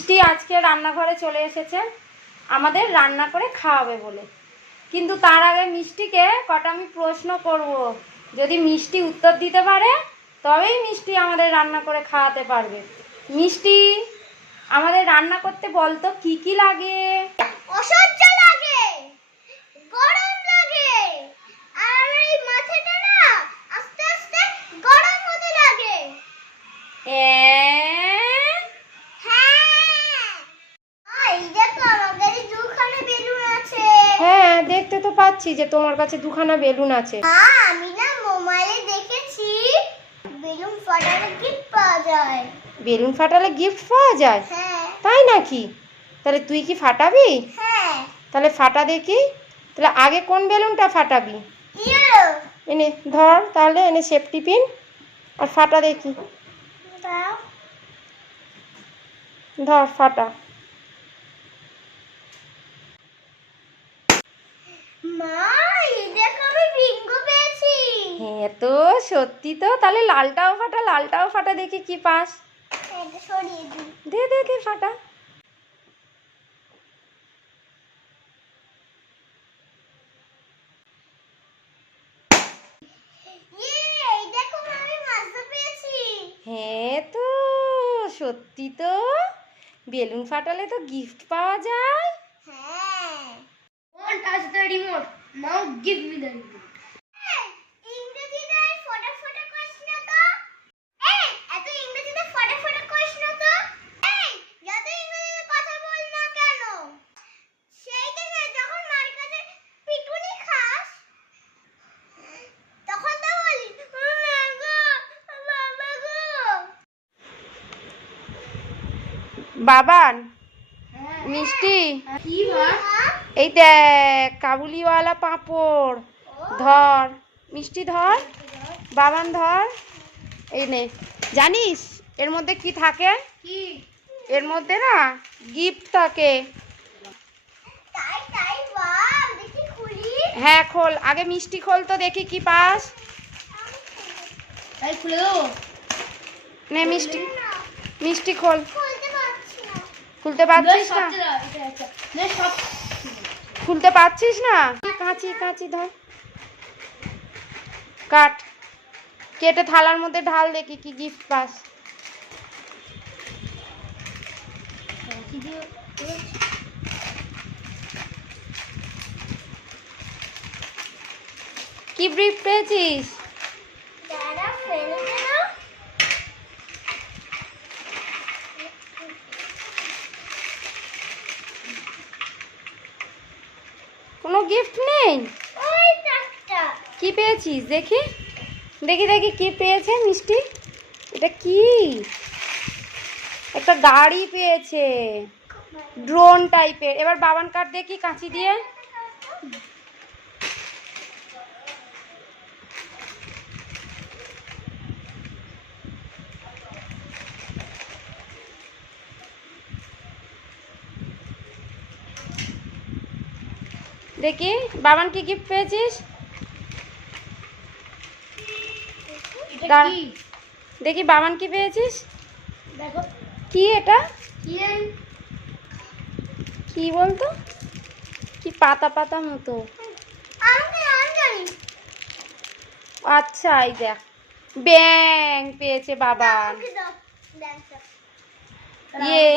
মিষ্টি আজকে রান্নাঘরে চলে এসেছে। আমাদের রান্না করে খাওয়াবে বলে। কিন্তু তার আগে মিষ্টিকে কটা আমি প্রশ্ন করব। যদি মিষ্টি উত্তর দিতে পারে, তবেই মিষ্টি আমাদের রান্না করে খাওয়াতে পারবে। মিষ্টি, আমাদের রান্না করতে বলতো কি কি লাগে? অসহ্য লাগে গরম লাগে আর আমার এই মাথাটা না আস্তে আস্তে গরম হতে লাগে এ হ্যাঁ আর এই দেখো আমার কাছে দুখানা বেলুন আছে হ্যাঁ দেখতে তো পাচ্ছি যে তোমার কাছে দুখানা বেলুন আছে। আমি না মোবাইলে দেখেছি। বেলুন ফাটালে গিফট পাওয়া যায়। বেলুন ফাটালে গিফট পাওয়া যায়? হ্যাঁ। তাই নাকি? তাহলে তুই কি ফাটাবি? হ্যাঁ। তাহলে ফাটা দেখি। তাহলে আগে কোন বেলুনটা ফাটাবি? এনে ধর তাহলে এনে সেফটি পিন আর ফাটা দেখি। ধর ফাটা। মা এই দেখো আমি বিঙ্গো পেয়েছি। হ্যাঁ তো সত্যি তো? তাহলে লালটাও ফাটা লালটাও ফাটা দেখি কি পাস। দে দে দে ফাটা। ইয়ে হ্যাঁ তো সত্যি তো? বেলুন ফাটালে তো গিফট পাওয়া যায়। Don't touch the remote. Now give me the remote. এই, ইংরেজিতে আর ফটা ফটা করিস না তো এই এত ইংরেজিতে ফটা ফটা করিস না তো এই যত ইংরেজিতে কথা বল না কেন সেই থেকে যখন মার কাছে পিটুনি খাস তখন তো বলি "ও মা গো ও বাবা বাবান মিষ্টি? এই দেখ কাবুলিওয়ালা পাঁপড়। ধর মিষ্টি ধর বাবান ধর। এই নে জানিস এর মধ্যে কি থাকে? এর মধ্যে না গিফট থাকে। হ্যাঁ খোল আগে মিষ্টি খোল তো দেখি কি পাস। নে মিষ্টি মিষ্টি খোল খুলতে পারছিস না খুলতে পারছিস না? কাঁচি কাঁচি ধর। কাট। কেটে থালার মধ্যে ঢাল দেখি কি গিফট পাস। কি গিফট পেয়েছিস? কোনো গিফট নেই? কি পেয়েছিস? দেখি। দেখি দেখি কি পেয়েছে মিষ্টি? এটা কি? একটা গাড়ি পেয়েছে। ড্রোন টাইপের এবার বাবান কাট দেখি কাঁচি দিয়ে? দেখি বাবান কি গিফট পেয়েছিস? দেখি বাবান কি পেয়েছিস? দেখো। কি এটা? কি বলতো? কি পাতা পাতা মতো। আচ্ছা এই দেখ। ব্যাং পেয়েছে দেখো ইয়ে।